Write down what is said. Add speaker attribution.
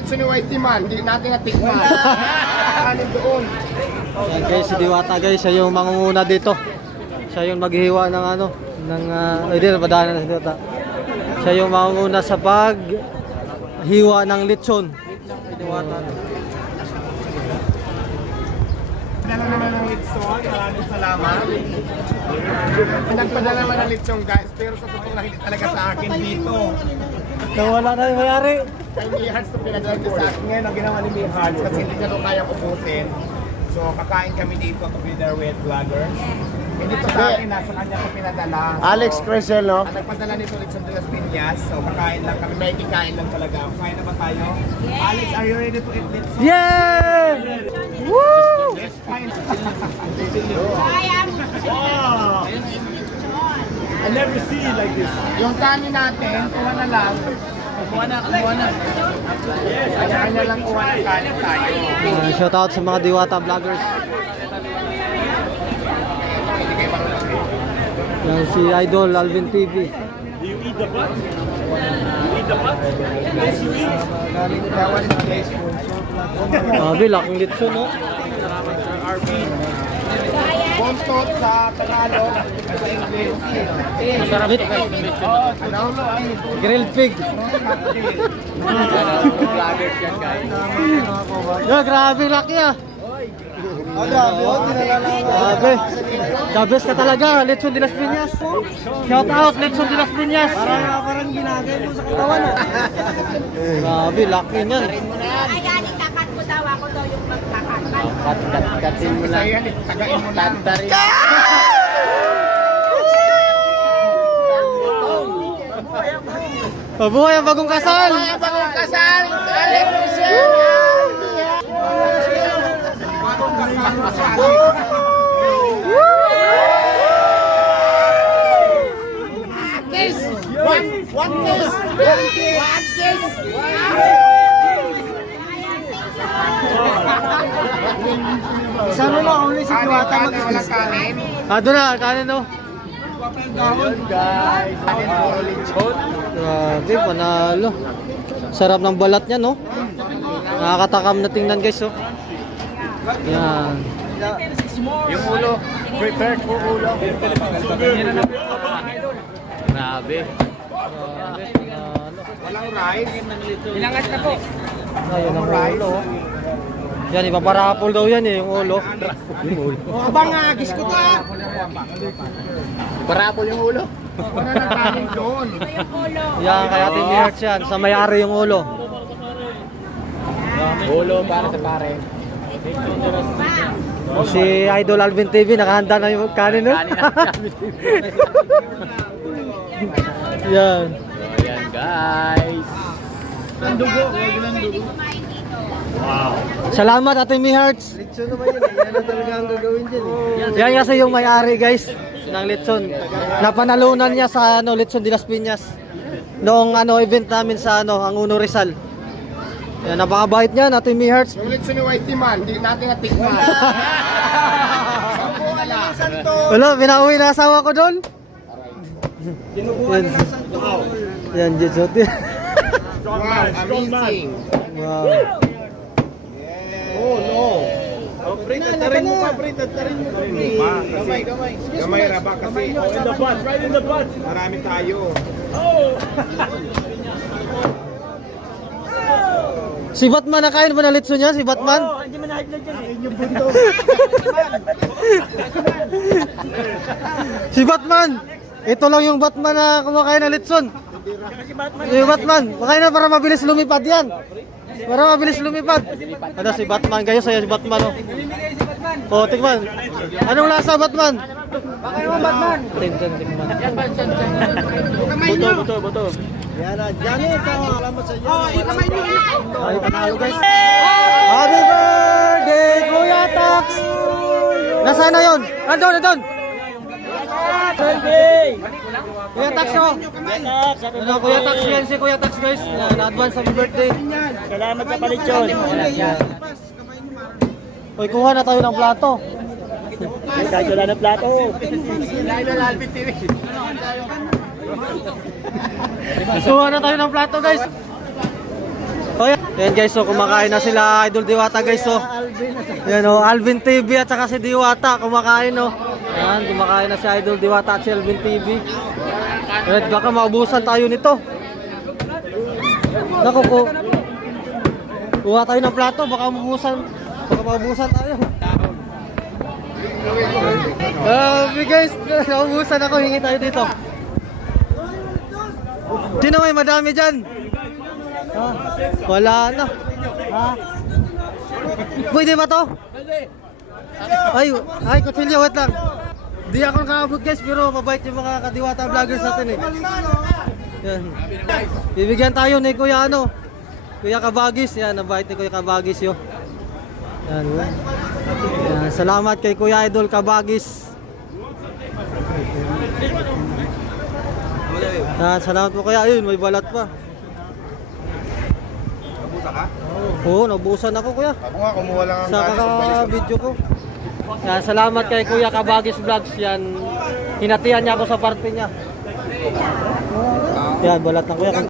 Speaker 1: litson ni Whitey man, hindi natin natikman. Kanin doon.
Speaker 2: Yan guys, si Diwata guys, siya yung mangunguna dito. Siya yung maghihiwa ng ano, ng hindi na padaanan na si Diwata. Siya yung mangunguna sa paghiwa ng litson. Diwata.
Speaker 1: Pinadala naman ng litson, maraming salamat. Pinagpadala naman ng litson guys, pero sa totoo na hindi talaga sa akin dito.
Speaker 2: Nawala na yung mayari.
Speaker 1: Kay Mihards ito pinadala niya sa akin ngayon, ang ginawa ni Mihards kasi hindi niya ito kaya kupusin. So kakain kami dito together with vloggers. Hindi to sa akin, nasa kanya ko pinadala.
Speaker 3: Alex Crescel, no?
Speaker 1: Ang nagpadala nito litson de las Piñas, so kakain lang kami, may kikain lang talaga. Kain na ba tayo? Alex, are you ready to eat litson?
Speaker 2: Yeah! Woo!
Speaker 1: Yes, fine.
Speaker 3: Wow! I never see it like this.
Speaker 1: Yung kanin natin, kuha na lang. Kumuha na. Kanya lang kuha ng kanin tayo.
Speaker 2: Shout out sa mga Diwata vloggers. Yan si Idol Alvin TV.
Speaker 3: Do you eat the butt? You eat the butt? Yes, you eat.
Speaker 2: Laking litson, no?
Speaker 1: Bontot sa Tagalog, sa English.
Speaker 2: Masarap ito.
Speaker 1: Ano?
Speaker 2: Grilled pig.
Speaker 1: Vloggers yan guys.
Speaker 2: Yeah, grabe laki ah. Grabe. The best ka talaga, Litson de las Piñas. Shout out, Litson de las Piñas.
Speaker 3: Parang ginagay mo sa katawan, ah.
Speaker 2: Grabe, laki niyan.
Speaker 4: Ay, galing takat mo daw. Ako daw yung magtakat.
Speaker 3: Katin mo
Speaker 1: Isa yan, tagain mo lang.
Speaker 2: Mabuhay ang bagong kasal.
Speaker 1: Bagong kasal! Alex Crescel! Bagong kasal si Alex. Kiss! One kiss! One kiss!
Speaker 3: Sana lang, only si Diwata
Speaker 1: Kanin, wala kanin.
Speaker 2: Doon na, kanin no.
Speaker 1: Guys, kanin puro lechon.
Speaker 2: Grabe, panalo. Sarap ng balat niya, no? Nakakatakam na tingnan guys, oh. Yan.
Speaker 1: Yung ulo, prepared for ulo.
Speaker 2: Grabe.
Speaker 1: Walang rice.
Speaker 2: Ayun ang ulo. Yan, ipaparapol daw yan eh, yung ulo.
Speaker 1: O abang agis ko to ah. Parapol yung ulo. Wala nang kanin doon.
Speaker 2: Yan, kaya Mihards yan. Sa may-ari yung ulo.
Speaker 1: Ulo para sa pare.
Speaker 2: Si Idol Alvin TV, nakahanda na yung kanin, no? Yan.
Speaker 1: Ayan guys.
Speaker 3: Wow.
Speaker 2: Salamat Ate Mihards.
Speaker 3: Litson naman yun, yan ang talaga ang gagawin dyan, eh.
Speaker 2: Yan kasi yung may-ari guys ng Litson. Napanalunan niya sa Litson de las Piñas. Noong event namin sa ang Uno Rizal. Yan, napakabait niya, Ate Mihards.
Speaker 1: Yung litson ni Whitey man, hindi natin natikman. Sampo ka lang.
Speaker 2: Wala, pinauwi na asawa ko doon.
Speaker 3: Kinukuha
Speaker 2: Yan.
Speaker 3: nilang santol.
Speaker 2: Yan, Jitsot.
Speaker 3: Strong
Speaker 1: Wow,
Speaker 3: man, strong man.
Speaker 1: amazing.
Speaker 2: Wow.
Speaker 3: Oh, no. Oh, Prit, tarin mo pa, Prit, tarin mo pa. Gamay, gamay.
Speaker 1: Gamay raba kasi.
Speaker 3: Oh, in the butt, right in the butt.
Speaker 1: Marami tayo.
Speaker 3: Oh!
Speaker 2: Si Batman, nakain ba na litson niya? Si Batman?
Speaker 3: Oh, hindi man na-high-blood yan, eh. Yung bundo.
Speaker 2: Si Batman! Ito lang yung Batman na kumakain ng litson. Si Batman, makain na para mabilis lumipad yan. Para mabilis lumipad. Ano si Batman? Kayo sa'yo si Batman, oh. Oh, tikman. Anong lasa, Batman?
Speaker 1: Baka naman Batman.
Speaker 2: Tikman.
Speaker 1: Kamay nyo.
Speaker 3: Buto.
Speaker 1: Yan na. Yan ito. Salamat sa inyo. Oh, ikamay nyo.
Speaker 2: Ay, panalo guys. Happy birthday, Kuya Tax! Nasaan na yun? Andun!
Speaker 3: Birthday!
Speaker 2: Kuya Tax, oh! Ano, Kuya Tax yan si Kuya Tax guys. Yan, advance happy birthday.
Speaker 3: Salamat sa palitson.
Speaker 2: Uy, kuha na tayo ng plato.
Speaker 3: Kahit wala na plato.
Speaker 2: Kuha na tayo ng plato guys. Oh, yan guys, so kumakain na sila Idol Diwata guys, so. Yan oh, Alvin TV at saka si Diwata kumakain oh. Yan, kumakain na si Idol Diwata at si Alvin TV. Red, baka maubusan tayo nito. Naku po. Kuha tayo ng plato, baka maubusan tayo. Guys, naubusan ako, hingi tayo dito. Sino may madami dyan? Ha? Wala na. Ha? Pwede ba to? Ay, kutsilyo, wait lang. Di ako nakaabot guys, pero mabait yung mga kadiwata vloggers natin eh. Yan. Bibigyan tayo ni Kuya Kuya Kabagis. Yan, mabait ni Kuya Kabagis yun. Yan. Yan. Salamat kay Kuya Idol Kabagis. Yan, salamat po Kuya. Ayun, may balat pa.
Speaker 1: Nabusa ka?
Speaker 2: Oo, nabusan ako Kuya.
Speaker 1: Ako nga, kumuha lang ang
Speaker 2: Sa kaka-video ko. Yan, salamat kay Kuya Kabagis Vlogs. Yan, hinatihan niya ako sa parte niya. Yan, balat na Kuya.